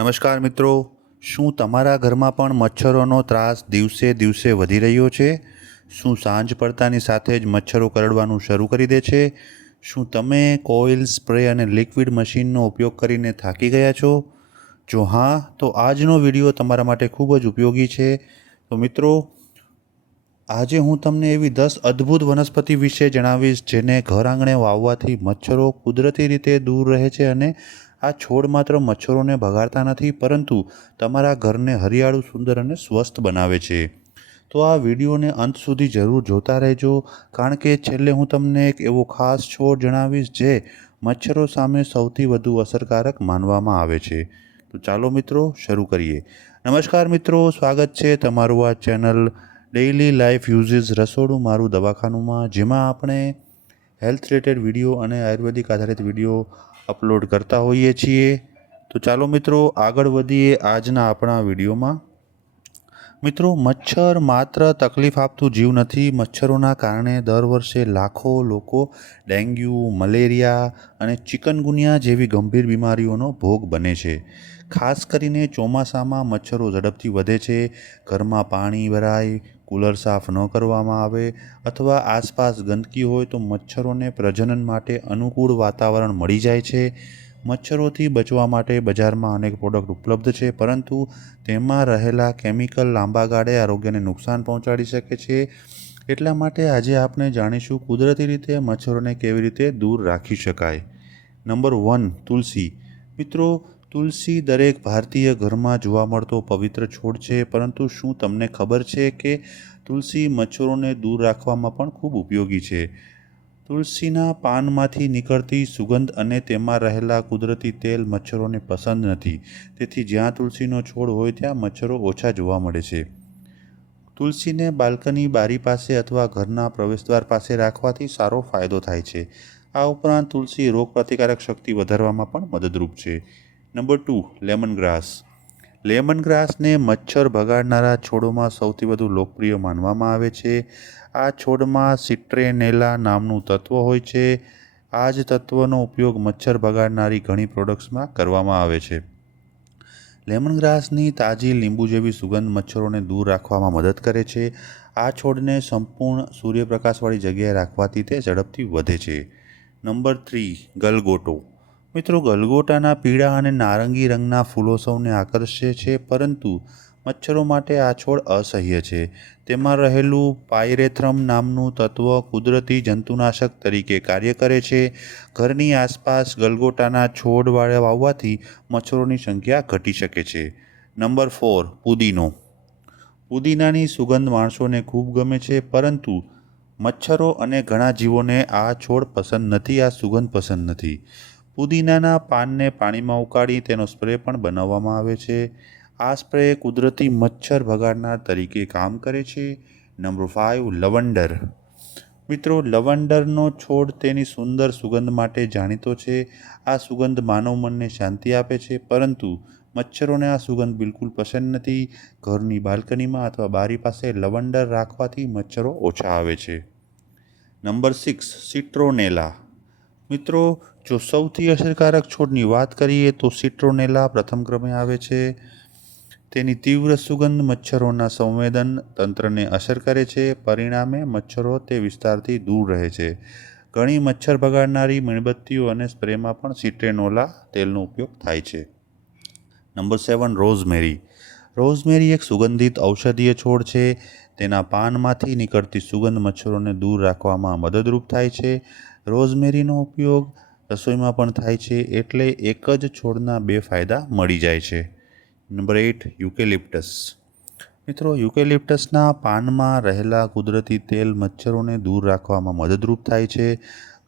નમસ્કાર મિત્રો, શું તમારા ઘરમાં પણ મચ્છરોનો ત્રાસ દિવસે દિવસે વધી રહ્યો છે? શું સાંજ પડતાની સાથે જ મચ્છરો કરડવાનું શરૂ કરી દે છે? શું તમે કોઇલ, સ્પ્રે અને લિક્વિડ મશીનનો ઉપયોગ કરીને થાકી ગયા છો? જો હા, તો આજનો વિડીયો તમારા માટે ખૂબ જ ઉપયોગી છે. તો મિત્રો, આજે હું તમને એવી 10 અદ્ભુત વનસ્પતિ વિશે જણાવીશ જેને ઘર આંગણે વાવવાથી મચ્છરો કુદરતી રીતે દૂર રહે છે અને આ છોડ માત્ર મચ્છરોને ભગાડતા નથી પરંતુ તમારા ઘરને હરિયાળું, સુંદર અને સ્વસ્થ બનાવે છે. તો આ વિડીયોને અંત સુધી જરૂર જોતા રહેજો, કારણ કે છેલ્લે હું તમને એક એવો ખાસ છોડ જણાવીશ જે મચ્છરો સામે સૌથી વધુ અસરકારક માનવામાં આવે છે. તો ચાલો મિત્રો, શરૂ કરીએ. નમસ્કાર મિત્રો, સ્વાગત છે તમારું આ ચેનલ ડેઇલી લાઈફ યુઝિસ રસોડું મારું દવાખાનુંમાં, જેમાં આપણે હેલ્થ રિલેટેડ વિડીયો અને આયુર્વેદિક આધારિત વિડીયો અપલોડ કરતા હોઈએ છીએ. તો ચાલો મિત્રો, આગળ વધીએ આજના આપણા વિડીયોમાં. મિત્રો, મચ્છર માત્ર તકલીફ આપતું જીવ નથી. મચ્છરોના કારણે દર વર્ષે લાખો લોકો ડેન્ગ્યુ, મલેરિયા અને ચિકનગુનિયા જેવી ગંભીર બીમારીઓનો ભોગ બને છે. ખાસ કરીને ચોમાસામાં મચ્છરો ઝડપથી વધે છે. ઘરમાં પાણી ભરાય, કૂલર સાફ ન કરવામાં આવે અથવા આસપાસ ગંદકી હોય તો મચ્છરોને પ્રજનન માટે અનુકૂળ વાતાવરણ મળી જાય છે. મચ્છરોથી બચવા માટે બજારમાં અનેક પ્રોડક્ટ ઉપલબ્ધ છે, પરંતુ તેમાં રહેલા કેમિકલ લાંબા ગાળે આરોગ્યને નુકસાન પહોંચાડી શકે છે. એટલા માટે આજે આપણે જાણીશું કુદરતી રીતે મચ્છરોને કેવી રીતે દૂર રાખી શકાય. નંબર 1, તુલસી. મિત્રો, તુલસી દરેક ભારતીય ઘરમાં જોવા મળતો પવિત્ર છોડ છે, પરંતુ શું તમને ખબર છે કે તુલસી મચ્છરોને દૂર રાખવામાં પણ ખૂબ ઉપયોગી છે? તુલસીના પાનમાંથી નીકળતી સુગંધ અને તેમાં રહેલા કુદરતી તેલ મચ્છરોને પસંદ નથી. તેથી જ્યાં તુલસીનો છોડ હોય ત્યાં મચ્છરો ઓછા જોવા મળે છે. તુલસીને બાલ્કની, બારી પાસે અથવા ઘરના પ્રવેશદ્વાર પાસે રાખવાથી સારો ફાયદો થાય છે. આ ઉપરાંત તુલસી રોગપ્રતિકારક શક્તિ વધારવામાં પણ મદદરૂપ છે. નંબર 2, લેમનગ્રાસ. લેમનગ્રાસને મચ્છર ભગાડનારા છોડોમાં સૌથી વધુ લોકપ્રિય માનવામાં આવે છે. આ છોડમાં સિટ્રેનેલા નામનું તત્વ હોય છે. આ જ તત્વનો ઉપયોગ મચ્છર ભગાડનારી ઘણી પ્રોડક્ટ્સમાં કરવામાં આવે છે. લેમનગ્રાસની તાજી લીંબુ જેવી સુગંધ મચ્છરોને દૂર રાખવામાં મદદ કરે છે. આ છોડને સંપૂર્ણ સૂર્યપ્રકાશવાળી જગ્યાએ રાખવાથી તે ઝડપથી વધે છે. નંબર 3, ગલગોટો. મિત્રો, ગલગોટાના પીળા અને નારંગી રંગના ફૂલો સૌને આકર્ષે છે, પરંતુ મચ્છરો માટે આ છોડ અસહ્ય છે. તેમાં રહેલું પાયરેથ્રમ નામનું તત્વ કુદરતી જંતુનાશક તરીકે કાર્ય કરે છે. ઘરની આસપાસ ગલગોટાના છોડ વાવવાથી મચ્છરોની સંખ્યા ઘટી શકે છે. નંબર 4, પુદીનો. પુદીનાની સુગંધ માણસોને ખૂબ ગમે છે, પરંતુ મચ્છરો અને ઘણા જીવોને આ છોડ પસંદ નથી, આ સુગંધ પસંદ નથી. પુદીનાના પાનને પાણીમાં ઉકાળી તેનો સ્પ્રે પણ બનાવવામાં આવે છે. આ સ્પ્રે કુદરતી મચ્છર ભગાડનાર તરીકે કામ કરે છે. Number 5, lavender. મિત્રો, લવંડરનો છોડ તેની સુંદર સુગંધ માટે જાણીતો છે. આ સુગંધ માનવ મનને શાંતિ આપે છે, પરંતુ મચ્છરોને આ સુગંધ બિલકુલ પસંદ નથી. ઘરની બાલ્કનીમાં અથવા બારી પાસે લવંડર રાખવાથી મચ્છરો ઓછા આવે છે. નંબર 6, સિટ્રોનેલા. મિત્રો, જો સૌથી અસરકારક છોડની વાત કરીએ તો સિટ્રોનેલા પ્રથમ ક્રમે આવે છે. તેની તીવ્ર સુગંધ મચ્છરોના સંવેદન તંત્રને અસર કરે છે, પરિણામે મચ્છરો તે વિસ્તારથી દૂર રહે છે. ઘણી મચ્છર ભગાડનારી મીણબત્તીઓ અને સ્પ્રેમાં પણ સિટ્રોનેલા તેલનો ઉપયોગ થાય છે. નંબર 7, રોઝમેરી. રોઝમેરી એક સુગંધિત ઔષધીય છોડ છે. તેના પાનમાંથી નીકળતી સુગંધ મચ્છરોને દૂર રાખવામાં મદદરૂપ થાય છે. રોઝમેરીનો ઉપયોગ રસોઈમાં પણ થાય છે, એટલે એક જ છોડના 2 ફાયદા મળી જાય છે. નંબર 8, યુકેલિપ્ટસ. મિત્રો, યુકેલિપ્ટસના પાનમાં રહેલા કુદરતી તેલ મચ્છરોને દૂર રાખવામાં મદદરૂપ થાય છે.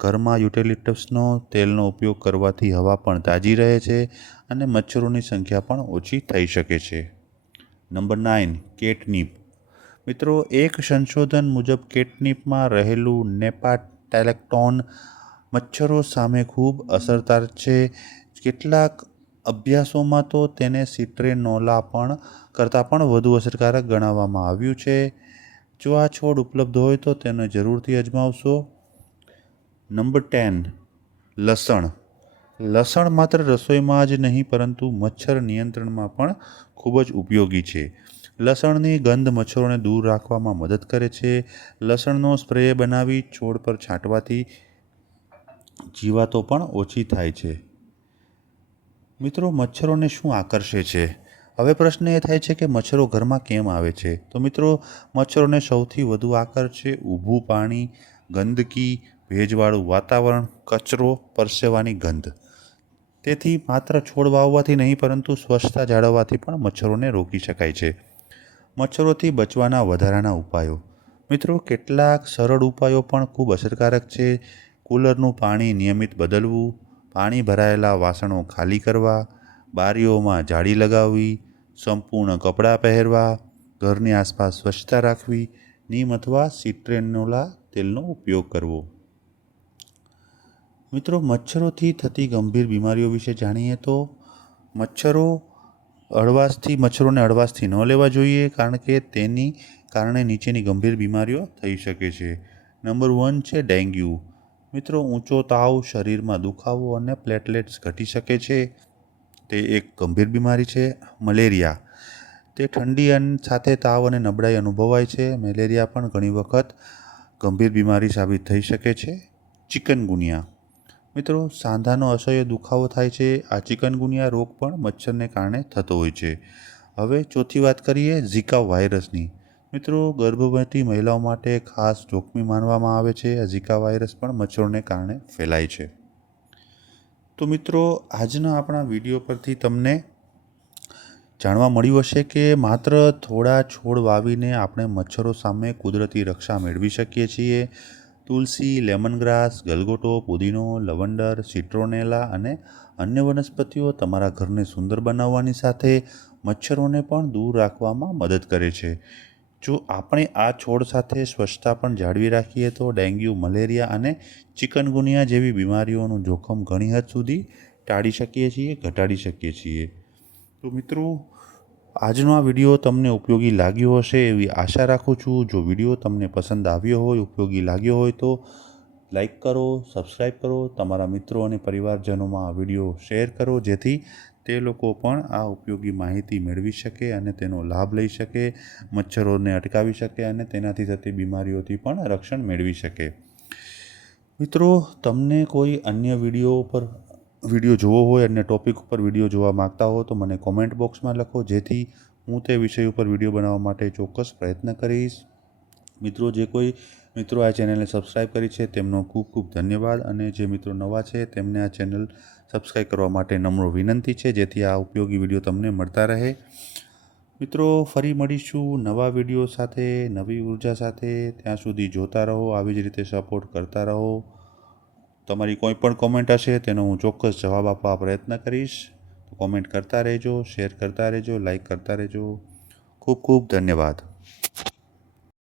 ઘરમાં યુકેલિપ્ટસનો તેલનો ઉપયોગ કરવાથી હવા પણ તાજી રહે છે અને મચ્છરોની સંખ્યા પણ ઓછી થઈ શકે છે. નંબર 9, કેટનીપ. મિત્રો, એક સંશોધન મુજબ કેટનીપમાં રહેલું નેપાટેલેક્ટોન મચ્છરો સામે ખૂબ અસરકારક છે. કેટલાક અભ્યાસોમાં તો તેને સિટ્રેનોલા કરતાં પણ વધુ અસરકારક ગણાવવામાં આવ્યું છે. જો આ છોડ ઉપલબ્ધ હોય તો તેને જરૂરથી અજમાવશો. નંબર 10, લસણ. લસણ માત્ર રસોઈમાં જ નહીં પરંતુ મચ્છર નિયંત્રણમાં પણ ખૂબ જ ઉપયોગી છે. લસણની ગંધ મચ્છરોને દૂર રાખવામાં મદદ કરે છે. લસણનો સ્પ્રે બનાવી છોડ પર છાંટવાથી જીવાતો પણ ઓછી થાય છે. મિત્રો, મચ્છરોને શું આકર્ષે છે? હવે પ્રશ્ન એ થાય છે કે મચ્છરો ઘરમાં કેમ આવે છે? તો મિત્રો, મચ્છરોને સૌથી વધુ આકર્ષે ઊભું પાણી, ગંદકી, ભેજવાળું વાતાવરણ, કચરો, પરસેવાની ગંધ. તેથી માત્ર છોડ વાવવાથી નહીં પરંતુ સ્વચ્છતા જાળવવાથી પણ મચ્છરોને રોકી શકાય છે. મચ્છરોથી બચવાના વધારાના ઉપાયો. મિત્રો, કેટલાક સરળ ઉપાયો પણ ખૂબ અસરકારક છે. કુલરનું પાણી નિયમિત બદલવું, પાણી ભરાયેલા વાસણો ખાલી કરવા, બારીઓમાં જાળી લગાવવી, સંપૂર્ણ કપડાં પહેરવા, ઘરની આસપાસ સ્વચ્છતા રાખવી, નીમ અથવા સિટ્રેનોલા તેલનો ઉપયોગ કરવો. મિત્રો, મચ્છરોથી થતી ગંભીર બીમારીઓ વિશે જાણીએ તો મચ્છરોને હળવાશથી ન લેવા જોઈએ, કારણ કે તેની કારણે નીચેની ગંભીર બીમારીઓ થઈ શકે છે. નંબર 1 છે ડેન્ગ્યુ. મિત્રો, ઊંચો તાવ, શરીરમાં દુખાવો અને પ્લેટલેટ્સ ઘટી શકે છે. તે એક ગંભીર બીમારી છે. મલેરિયા. તે ઠંડી સાથે તાવ અને નબળાઈ અનુભવાય છે. મેલેરિયા પણ ઘણી વખત ગંભીર બીમારી સાબિત થઈ શકે છે. ચિકનગુનિયા. મિત્રો, સાંધાનો અસહ્ય દુખાવો થાય છે. આ ચિકનગુનિયા રોગ પણ મચ્છરને કારણે થતો હોય છે. હવે ચોથી વાત કરીએ ઝિકા વાયરસની. મિત્રો, ગર્ભવતી મહિલાઓ માટે ખાસ જોખમી માનવામાં આવે છે. આ ઝિકા વાયરસ પણ મચ્છરોને કારણે ફેલાય છે. તો મિત્રો, આજના આપણા વિડીયો પરથી તમને જાણવા મળ્યું હશે કે માત્ર થોડા છોડ વાવીને આપણે મચ્છરો સામે કુદરતી રક્ષા મેળવી શકીએ છીએ. તુલસી, લેમનગ્રાસ, ગલગોટો, પુદીનો, લવંડર, સિટ્રોનેલા અને અન્ય વનસ્પતિઓ તમારા ઘરને સુંદર બનાવવાની સાથે મચ્છરોને પણ દૂર રાખવામાં મદદ કરે છે. જો આપણે આ છોડ સાથે સ્વચ્છતા પણ જાળવી રાખીએ તો ડેન્ગ્યુ, મલેરિયા અને ચિકનગુનિયા જેવી બીમારીઓનું જોખમ ઘણી હદ સુધી ટાળી શકીએ છીએ, ઘટાડી શકીએ છીએ. તો મિત્રો, આજનો આ વિડીયો તમને ઉપયોગી લાગ્યો હશે એવી આશા રાખું છું. જો વિડીયો તમને પસંદ આવ્યો હોય, ઉપયોગી લાગ્યો હોય તો લાઈક કરો, સબસ્ક્રાઈબ કરો, તમારા મિત્રો અને પરિવારજનોમાં આ વિડીયો શેર કરો, જેથી તે લોકો પણ આ ઉપયોગી માહિતી મેળવી શકે અને તેનો લાભ લઈ શકે, મચ્છરોને અટકાવી શકે અને તેનાથી થતી બીમારીઓથી પણ રક્ષણ મેળવી શકે. મિત્રો, તમને કોઈ અન્ય વિડીયો જોવો હોય, અન્ય ટૉપિક ઉપર વિડીયો જોવા માગતા હો તો મને કોમેન્ટ બોક્સમાં લખો, જેથી હું તે વિષય ઉપર વિડીયો બનાવવા માટે ચોક્કસ પ્રયત્ન કરીશ. મિત્રો, જે કોઈ મિત્રો આ ચેનલને સબસ્ક્રાઈબ કરી છે તેમનો ખૂબ ખૂબ ધન્યવાદ, અને જે મિત્રો નવા છે તેમને આ ચેનલ સબસ્ક્રાઈબ કરવા માટે નમ્ર વિનંતી છે, જેથી આ ઉપયોગી વિડીયો તમને મળતા રહે. મિત્રો, ફરી મળીશું નવા વિડીયો સાથે, નવી ઉર્જા સાથે. ત્યાં સુધી જોતા રહો, આવી જ રીતે સપોર્ટ કરતા રહો. તમારી કોઈ પણ કોમેન્ટ હશે તેનો હું ચોક્કસ જવાબ આપવા પ્રયત્ન કરીશ. કોમેન્ટ કરતા રહેજો, શેર કરતા રહેજો, લાઈક કરતા રહેજો. ખૂબ ખૂબ ધન્યવાદ.